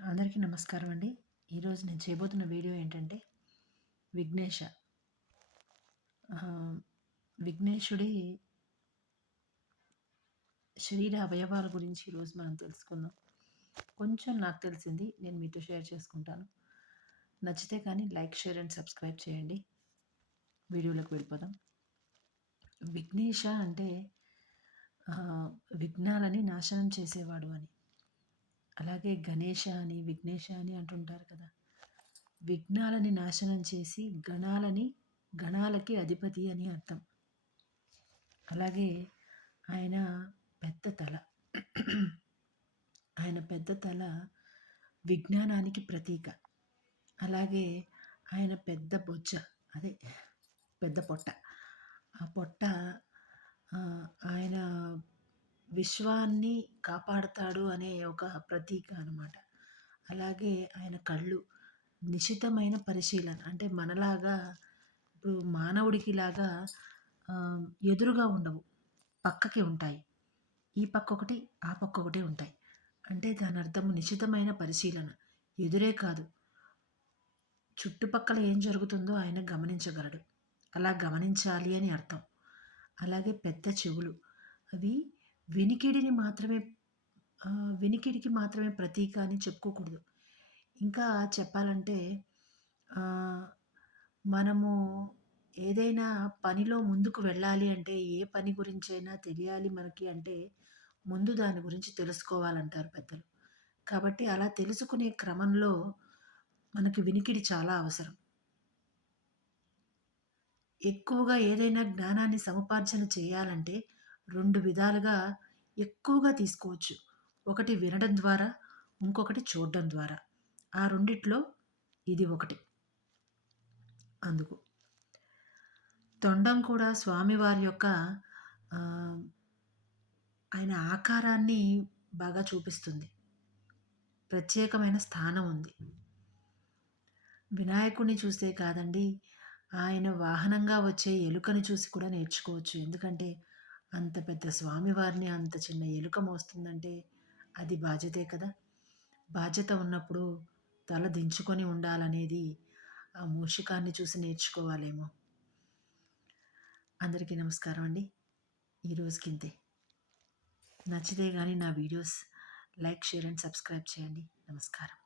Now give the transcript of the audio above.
అందరికీ నమస్కారం అండి. ఈరోజు నేను చేయబోతున్న వీడియో ఏంటంటే విఘ్నేష. విఘ్నేశుడి శరీర అవయవాల గురించి ఈరోజు మనం తెలుసుకుందాం. కొంచెం నాకు తెలిసింది నేను మీతో షేర్ చేసుకుంటాను. నచ్చితే కానీ లైక్, షేర్ అండ్ సబ్స్క్రైబ్ చేయండి. వీడియోలోకి వెళ్ళిపోదాం. విఘ్నేష అంటే విఘ్నాలని నాశనం చేసేవాడు అని. అలాగే గణేష అని, విఘ్నేష అని అంటుంటారు కదా! విఘ్నాలని నాశనం చేసి గణాలకి అధిపతి అని అర్థం. అలాగే ఆయన పెద్ద తల. ఆయన పెద్ద తల విజ్ఞానానికి ప్రతీక. అలాగే ఆయన పెద్ద బొజ్జ, అదే పెద్ద పొట్ట. ఆ పొట్ట ఆయన విశ్వాన్ని కాపాడుతాడు అనే ఒక ప్రతీక అన్నమాట. అలాగే ఆయన కళ్ళు నిశితమైన పరిశీలన. అంటే మనలాగా ఇప్పుడు మానవుడికి లాగా ఎదురుగా ఉండవు, పక్కకి ఉంటాయి. ఈ పక్క ఒకటి, ఆ పక్క ఒకటి ఉంటాయి. అంటే దాని అర్థం నిశితమైన పరిశీలన. ఎదురే కాదు, చుట్టుపక్కల ఏం జరుగుతుందో ఆయన గమనించగలడు. అలా గమనించాలి అని అర్థం. అలాగే పెద్ద చెవులు, అవి వినికిడిని మాత్రమే వినికిడికి మాత్రమే ప్రతీక అని చెప్పుకోకూడదు. ఇంకా చెప్పాలంటే మనము ఏదైనా పనిలో ముందుకు వెళ్ళాలి అంటే, ఏ పని గురించైనా తెలియాలి మనకి అంటే, ముందు దాని గురించి తెలుసుకోవాలంటారు పెద్దలు. కాబట్టి అలా తెలుసుకునే క్రమంలో మనకి వినికిడి చాలా అవసరం. ఎక్కువగా ఏదైనా జ్ఞానాన్ని సముపార్జన చేయాలంటే 2 విధాలుగా ఎక్కువగా తీసుకోవచ్చు. ఒకటి వినడం ద్వారా, ఇంకొకటి చూడడం ద్వారా. ఆ రెండిట్లో ఇది ఒకటి. అందుకు తొండం కూడా స్వామివారి యొక్క ఆయన ఆకారాన్ని బాగా చూపిస్తుంది. ప్రత్యేకమైన స్థానం ఉంది. వినాయకుడిని చూస్తే కాదండి, ఆయన వాహనంగా వచ్చే ఎలుకని చూసి కూడా నేర్చుకోవచ్చు. ఎందుకంటే అంత పెద్ద స్వామివారిని అంత చిన్న ఎలుక మోస్తుందంటే అది బాధ్యతే కదా! బాధ్యత ఉన్నప్పుడు తల దించుకొని ఉండాలనేది ఆ మూషికాన్ని చూసి నేర్చుకోవాలేమో. అందరికీ నమస్కారం అండి. ఈరోజుకింతే. నచ్చితే కానీ నా videos like, share and subscribe చేయండి. నమస్కారం.